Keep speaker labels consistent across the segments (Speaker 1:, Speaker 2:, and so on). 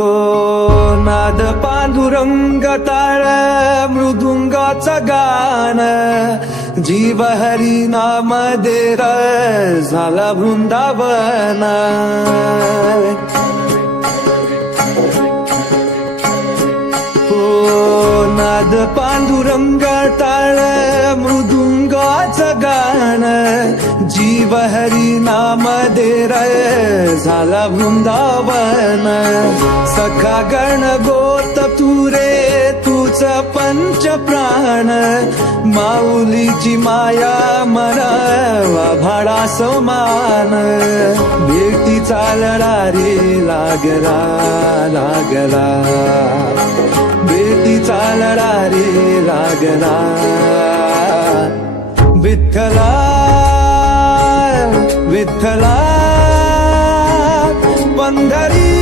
Speaker 1: हो, पांडुरंग तार मृदुंगाचं गान. जीव हरी नाम देर झाला वृंदावन. हो नाद पांडुरंग तार मृदुंगाचं गाण जीव हरी नाम देर झाला वृंदावन. सखा गण गोत तुरे तूच पंच प्राण. माऊलीची माया मन भाडा समान. भेटी चालला रे लागला लागला. बेटी चालला रे लागला. विठ्ठला विठ्ठला पंढरीच्या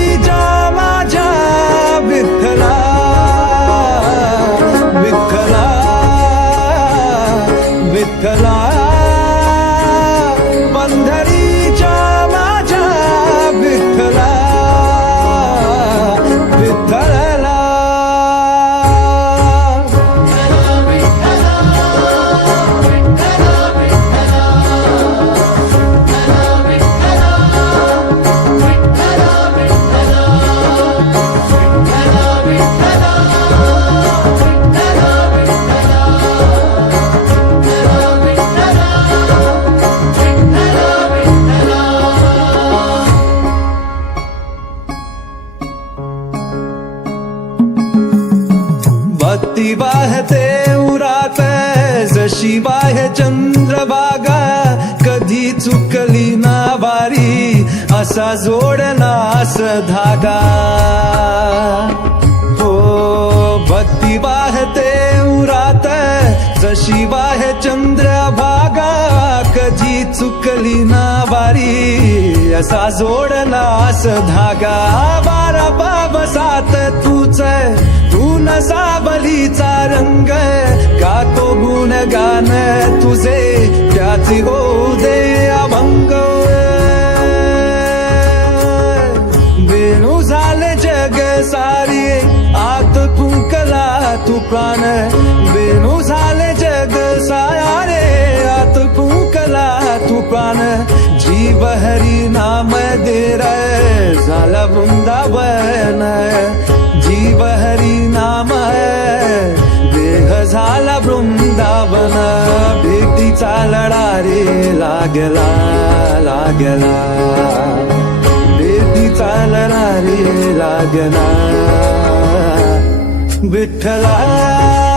Speaker 1: भक्ती वाहते उरात जशी वाहे चंद्रभागा कधी चुकली ना वारी असा जोडला अस धागा। हो भक्ती वाहते उरात जशी वाहे चंद्रभागा कधी चुकली ना वारी असा जोडला अस धागा। बारा बाबसात तूच तू बलीचा रंग गातो गुण गान तुझे? त्याची हो दे अभंग. वेणू झाले जग सारी आत कुंकला तू प्राण वेणू झाले जग सारे आत कुंकला तू प्राण जीव हरी नाम दे रे झाला वृंदावन. रे लागला लागला. बेटी लढा रे लागला. विठ्ठला.